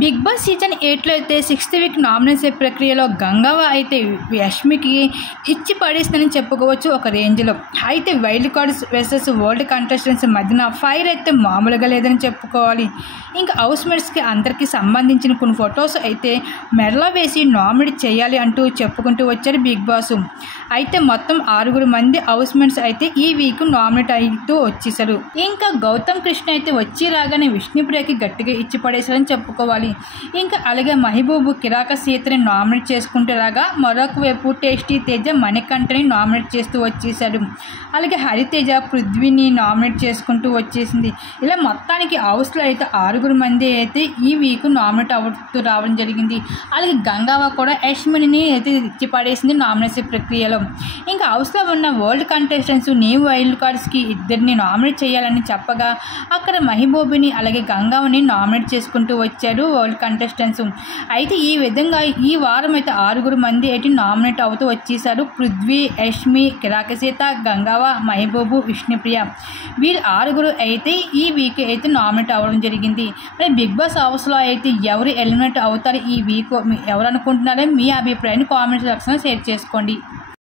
Big boss season 8లో అయితే 6th week nomination ప్రక్రియలో గంగవ్వ అయితే యష్మికి ఇచ్చి పడేస్తుందని చెప్పుకోవచ్చు ఒక రేంజ్లో. అయితే wild cards versus world contestants మధ్యన ఫైర్ అయితే మామూలుగా లేదని చెప్పుకోవాలి. ఇంకా హౌస్ మేట్స్కి అందరికీ సంబంధించిన కొన్ని ఫొటోస్ అయితే మెడలో వేసి నామినేట్ చేయాలి అంటూ చెప్పుకుంటూ వచ్చారు బిగ్ బాస్. అయితే మొత్తం 6 మంది హౌస్ మేట్స్ అయితే ఈ వీక్ నామినేట్ అవుతూ వచ్చేసారు. ఇంకా గౌతమ్ కృష్ణ అయితే వచ్చి రాగానే విష్ణుప్రియకి గట్టిగా ఇచ్చి పడేశారని చెప్పుకోవాలి. ఇంకా అలాగే మహబూబ్ కిరాక సీతని నామినేట్ చేసుకుంటూ రాగా మరొక వైపు టేస్టీ తేజ మణికంఠని నామినేట్ చేస్తూ వచ్చేసాడు. అలాగే హరితేజ పృథ్వీని నామినేట్ చేసుకుంటూ వచ్చేసింది. ఇలా మొత్తానికి హౌస్లో అయితే 6 మంది అయితే ఈ వీక్ నామినేట్ అవుతూ రావడం జరిగింది. అలాగే గంగవ్వ కూడా యష్మిని అయితే ఇచ్చి పడేసింది నామినేషన్ ప్రక్రియలో. ఇంకా హౌస్లో ఉన్న వరల్డ్ కంటెస్టెంట్స్ న్యూ వైల్డ్ కార్డ్స్కి 2 నామినేట్ చేయాలని చెప్పగా అక్కడ మహబూబిని అలాగే గంగవ్వని నామినేట్ చేసుకుంటూ వచ్చారు వరల్డ్ కంటెస్టెంట్స్. అయితే ఈ విధంగా ఈ వారం అయితే 6 మంది అయితే నామినేట్ అవుతూ వచ్చేసారు. పృథ్వీ, యష్మి, కిరాక సీత, గంగవ్వ, మహబూబు, విష్ణుప్రియ వీళ్ళు 6 అయితే ఈ వీక్ అయితే నామినేట్ అవ్వడం జరిగింది. మరి బిగ్ బాస్ హౌస్లో అయితే ఎవరు ఎలిమినేట్ అవుతారు ఈ వీక్ ఎవరు అనుకుంటున్నారో మీ అభిప్రాయాన్ని కామెంట్ సెక్షన్లో షేర్ చేసుకోండి.